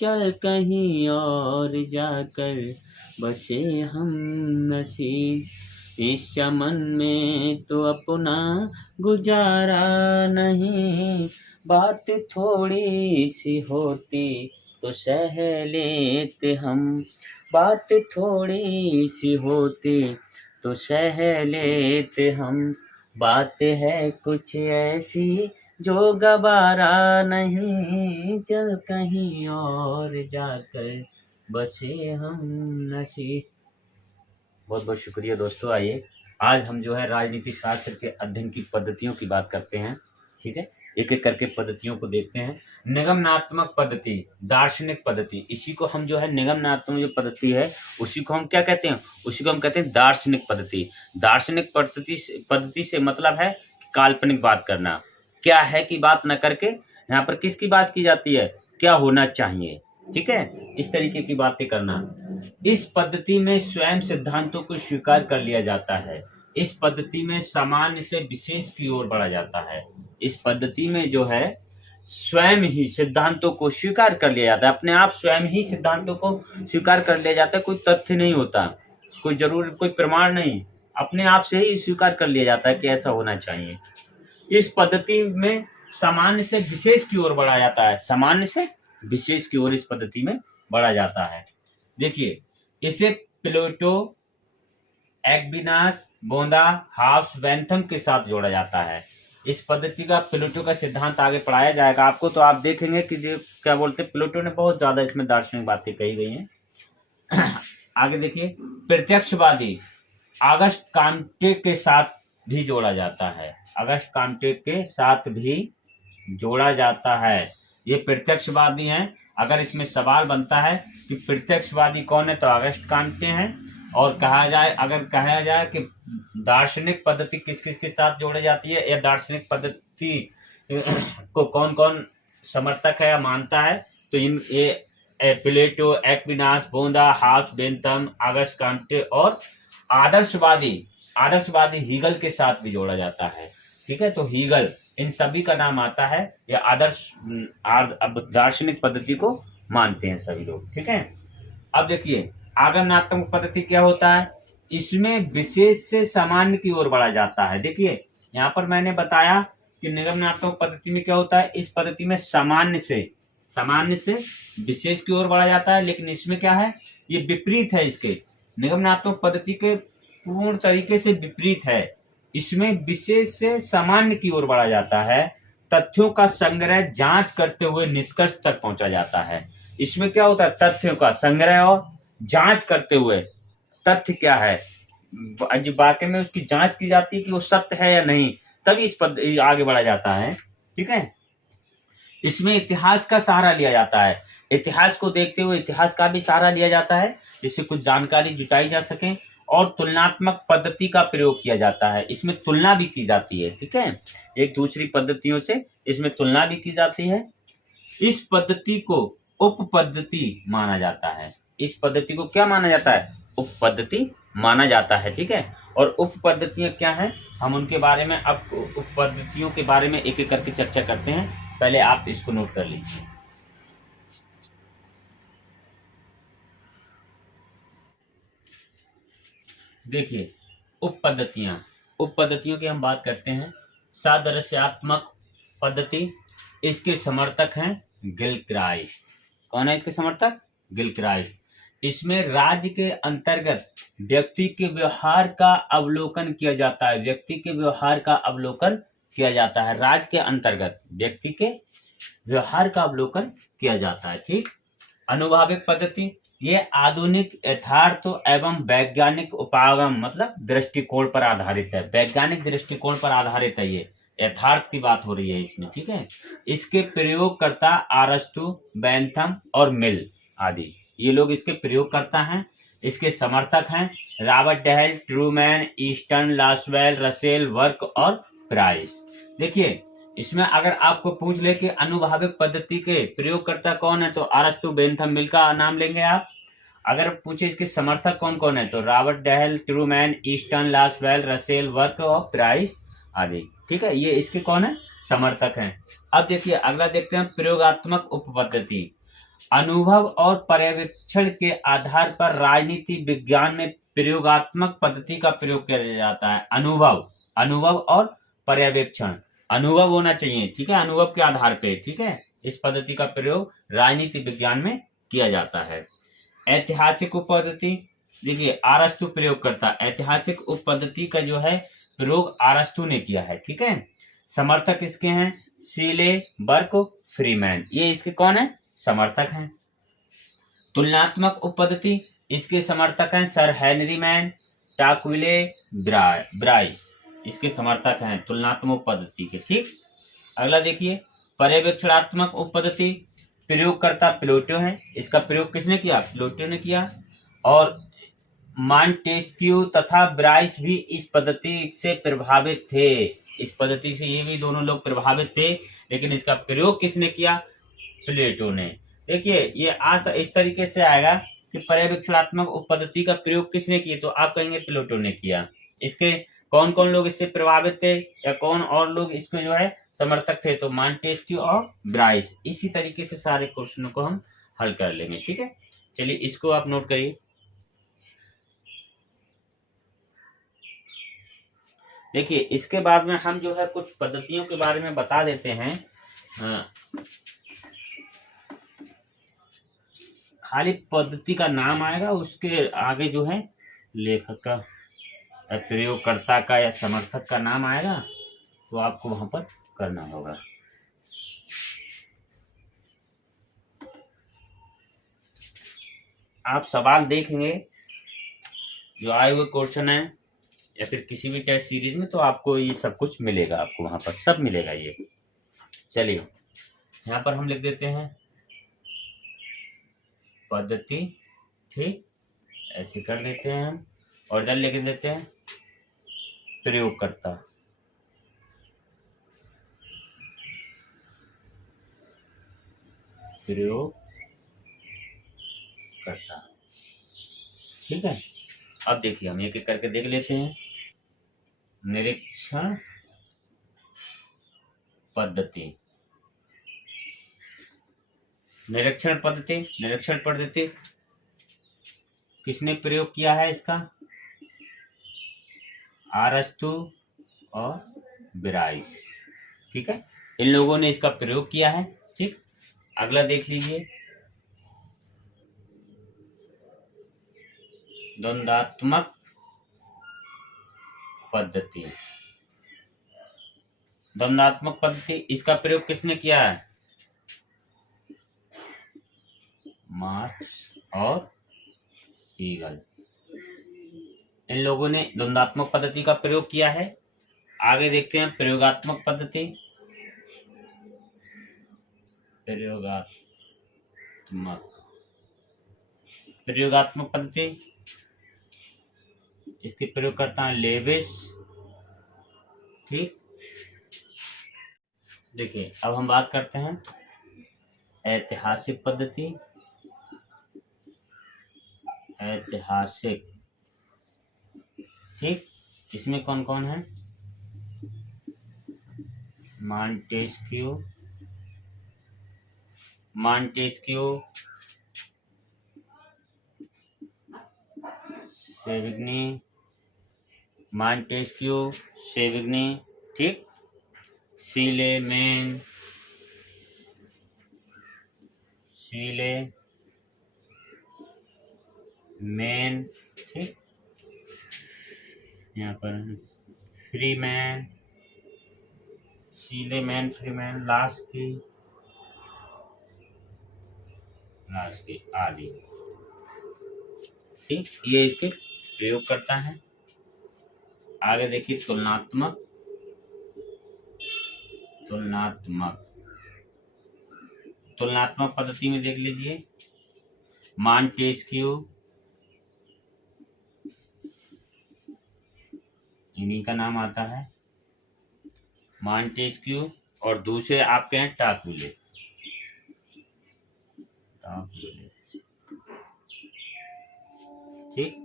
चल कहीं और जाकर बसे हम नसीब, इस चमन में तो अपना गुजारा नहीं। बात थोड़ी सी होती तो सह लेते हम, बात थोड़ी सी होती तो सह लेते हम। बात है कुछ ऐसी जो गवारा नहीं, चल कहीं और जाकर बसे हम नसीब। बहुत बहुत शुक्रिया दोस्तों। आइए आज हम जो है राजनीति शास्त्र के अध्ययन की पद्धतियों की बात करते हैं। ठीक है, एक एक करके पद्धतियों को देखते हैं। निगमनात्मक पद्धति, दार्शनिक पद्धति, इसी को हम जो है निगमनात्मक जो पद्धति है उसी को हम क्या कहते हैं, उसी को हम कहते हैं दार्शनिक पद्धति। दार्शनिक पद्धति से मतलब है काल्पनिक बात करना, क्या है कि बात न करके यहाँ पर किसकी बात की जाती है, क्या होना चाहिए। ठीक है, इस तरीके की बातें करना। इस पद्धति में स्वयं सिद्धांतों को स्वीकार कर लिया जाता है। इस पद्धति में सामान्य से विशेष की ओर बढ़ा जाता है। इस पद्धति में जो है स्वयं ही सिद्धांतों को स्वीकार कर लिया जाता है, अपने आप स्वयं ही सिद्धांतों को स्वीकार कर लिया जाता है। कोई तथ्य नहीं होता, कोई जरूर कोई प्रमाण नहीं, अपने आप से ही स्वीकार कर लिया जाता है कि ऐसा होना चाहिए। इस पद्धति में सामान्य से विशेष की ओर बढ़ा जाता है, सामान्य से विशेष की ओर इस पद्धति में बढ़ा जाता है। देखिए, इसे प्लेटो, एक्विनास, बोंदा, हाब्स, बेंथम के साथ जोड़ा जाता है। इस पद्धति का प्लेटो का सिद्धांत आगे पढ़ाया जाएगा आपको, तो आप देखेंगे कि जो क्या बोलते हैं, प्लेटो ने बहुत ज्यादा इसमें दार्शनिक बातें कही गई हैं। आगे देखिए, प्रत्यक्षवादी ऑगस्ट कॉम्टे के साथ भी जोड़ा जाता है, ऑगस्ट कॉम्टे के साथ भी जोड़ा जाता है। ये प्रत्यक्षवादी हैं। अगर इसमें सवाल बनता है कि प्रत्यक्षवादी कौन है तो ऑगस्ट कॉम्टे हैं। और अगर कहा जाए कि दार्शनिक पद्धति किस किस के साथ जोड़ी जाती है या दार्शनिक पद्धति को कौन कौन समर्थक है या मानता है, तो ये प्लेटो, एक्विनास, बोंदा, हाब्स, बेंथम, ऑगस्ट कॉम्टे और आदर्शवादी हीगल के साथ भी जोड़ा जाता है। ठीक है, तो हीगल, इन सभी का नाम आता है। या दार्शनिक पद्धति को मानते हैं सभी लोग। ठीक है, अब देखिए आगमनात्मक पद्धति क्या होता है। इसमें विशेष से सामान्य की ओर बढ़ा जाता है। देखिए यहाँ पर मैंने बताया कि निगमनात्मक पद्धति में क्या होता है, इस पद्धति में सामान्य से विशेष की ओर बढ़ा जाता है, लेकिन इसमें क्या है, ये विपरीत है। इसके निगमनात्मक पद्धति के पूर्ण तरीके से विपरीत है। इसमें विशेष से सामान्य की ओर बढ़ा जाता है। तथ्यों का संग्रह, जांच करते हुए निष्कर्ष तक पहुंचा जाता है। इसमें क्या होता है, तथ्यों का संग्रह और जांच करते हुए, तथ्य क्या है, जो वाकई में उसकी जांच की जाती है कि वो सत्य है या नहीं, तभी इस पद आगे बढ़ा जाता है। ठीक है, इसमें इतिहास का सहारा लिया जाता है। इतिहास को देखते हुए इतिहास का भी सहारा लिया जाता है, जिससे कुछ जानकारी जुटाई जा सके। और तुलनात्मक पद्धति का प्रयोग किया जाता है। इसमें तुलना भी की जाती है। ठीक है, एक दूसरी पद्धतियों से इसमें तुलना भी की जाती है। इस पद्धति को उप पद्धति माना जाता है। इस पद्धति को क्या माना जाता है, उप पद्धति माना जाता है। ठीक है, और उप पद्धतियां क्या हैं, हम उनके बारे में अब उप पद्धतियों के बारे में एक एक करके चर्चा करते हैं। पहले आप इसको नोट कर लीजिए। देखिए, उप पद्धतियों की हम बात करते हैं। सादृश्यात्मक पद्धति, इसके समर्थक हैं गिलक्राइस्ट। कौन है इसके समर्थक, गिलक्राइस्ट। इसमें राज्य के अंतर्गत व्यक्ति के व्यवहार का अवलोकन किया जाता है। व्यक्ति के व्यवहार का अवलोकन किया जाता है। राज्य के अंतर्गत व्यक्ति के व्यवहार का अवलोकन किया जाता है। ठीक। अनुभाविक पद्धति, ये आधुनिक यथार्थ एवं वैज्ञानिक उपागम मतलब दृष्टिकोण पर आधारित है। वैज्ञानिक दृष्टिकोण पर आधारित है। ये यथार्थ की बात हो रही है इसमें। ठीक है, इसके प्रयोगकर्ता अरस्तु, बेंथम और मिल आदि, ये लोग इसके प्रयोगकर्ता हैं। इसके समर्थक हैं Robert Dahl, Truman, Easton, Lasswell, Russell, वर्क और प्राइस। देखिए, इसमें अगर आपको पूछ ले कि अनुभाविक पद्धति के प्रयोगकर्ता कौन है, तो अरस्तु, बेंथम, मिल का नाम लेंगे आप। अगर पूछे इसके समर्थक कौन कौन है, तो Robert Dahl, Truman, Easton, Lasswell, Russell, वर्क और प्राइस आदि। ठीक है, ये इसके कौन है, समर्थक हैं। अब देखिए अगला देखते हैं प्रयोगात्मक उपपद्धति। अनुभव और पर्यवेक्षण के आधार पर राजनीति विज्ञान में प्रयोगात्मक पद्धति का प्रयोग किया जाता है। अनुभव और पर्यवेक्षण, अनुभव होना चाहिए, ठीक है, अनुभव के आधार पे, ठीक है, इस पद्धति का प्रयोग राजनीति विज्ञान में किया जाता है। ऐतिहासिक उपपद्धति, देखिए अरस्तु प्रयोग करता, ऐतिहासिक उपपद्धति का जो है प्रयोग अरस्तु ने किया है, ठीक है। समर्थक इसके हैं सीले, बर्क, फ्रीमैन, ये इसके कौन है, समर्थक हैं। तुलनात्मक उपपद्धति, इसके समर्थक हैं सर हेनरी मैन, टाक्विले, ब्राइस, इसके समर्थक हैं तुलनात्मक उपपद्धति के, ठीक। अगला देखिए पर्यवेक्षणात्मक उपपद्धति, प्रयोगकर्ता प्लेटो है, इसका प्रयोग किसने किया, प्लेटो ने किया। और मॉन्टेस्क्यू तथा ब्राइस भी इस पद्धति से प्रभावित थे, इस पद्धति से ये भी दोनों लोग प्रभावित थे, लेकिन इसका प्रयोग किसने किया, प्लेटो ने। देखिए ये आज इस तरीके से आएगा कि पर्यवेक्षणात्मक उपपद्धति का प्रयोग किसने किया, तो आप कहेंगे प्लेटो ने किया। इसके कौन कौन लोग इससे प्रभावित थे या कौन और लोग इसके जो है समर्थक थे, तो मॉन्टेस्क्यू और ब्राइस। इसी तरीके से सारे क्वेश्चनों को हम हल कर लेंगे, ठीक है। चलिए इसको आप नोट करिए। देखिए इसके बाद में हम जो है कुछ पद्धतियों के बारे में बता देते हैं। खाली पद्धति का नाम आएगा, उसके आगे जो है लेखक का, प्रयोगकर्ता का या समर्थक का नाम आएगा, तो आपको वहां पर करना होगा। आप सवाल देखेंगे जो आए हुए क्वेश्चन है या फिर किसी भी टेस्ट सीरीज में, तो आपको ये सब कुछ मिलेगा, आपको वहां पर सब मिलेगा ये। चलिए यहाँ पर हम लिख देते हैं पद्धति, ठीक, ऐसे कर देते हैं हम, और इधर लिख देते हैं प्रयोगकर्ता, प्रयोगकर्ता, ठीक है। अब देखिए हम एक एक करके देख लेते हैं। निरीक्षण पद्धति, निरीक्षण पद्धति किसने प्रयोग किया है इसका, अरस्तु और ब्राइस, ठीक है, इन लोगों ने इसका प्रयोग किया है, ठीक। अगला देख लीजिए द्वंद्वात्मक पद्धति, द्वंद्वात्मक पद्धति इसका प्रयोग किसने किया है, मार्क्स और हीगल, इन लोगों ने द्वंद्वात्मक पद्धति का प्रयोग किया है। आगे देखते हैं प्रयोगात्मक पद्धति, प्रयोगात्मक पद्धति इसके प्रयोग करता है लेविस, ठीक। देखिए अब हम बात करते हैं ऐतिहासिक पद्धति, ऐतिहासिक, ठीक, इसमें कौन कौन है, मॉन्टेस्क्यू, सेविग्नी, ठीक, सीले मैन, ठीक, यहाँ पर फ्रीमैन, लास्की आदि, ठीक, ये इसके प्रयोग करता है। आगे देखिए तुलनात्मक पद्धति में देख लीजिए मॉन्टेस्क्यू, इन्हीं का नाम आता है मॉन्टेस्क्यू, और दूसरे आपके हैं टाक्विले, ठीक।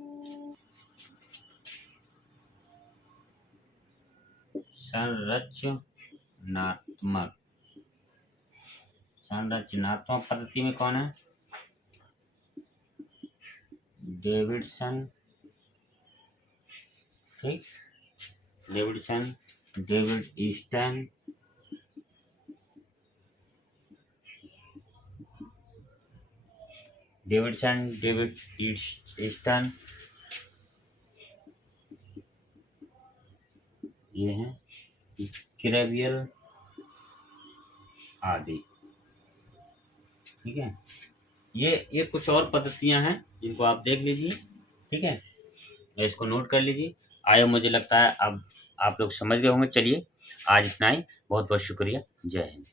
संरचनात्मक पद्धति में कौन है, डेविडसन, ठीक, Davidson, David Easton, David Easton, ये हैं क्रेबियल आदि, ठीक है। ये कुछ और पद्धतियां हैं जिनको आप देख लीजिए, ठीक है, इसको नोट कर लीजिए। आगे मुझे लगता है अब आप लोग समझ गए होंगे। चलिए आज इतना ही, बहुत बहुत शुक्रिया, जय हिंद।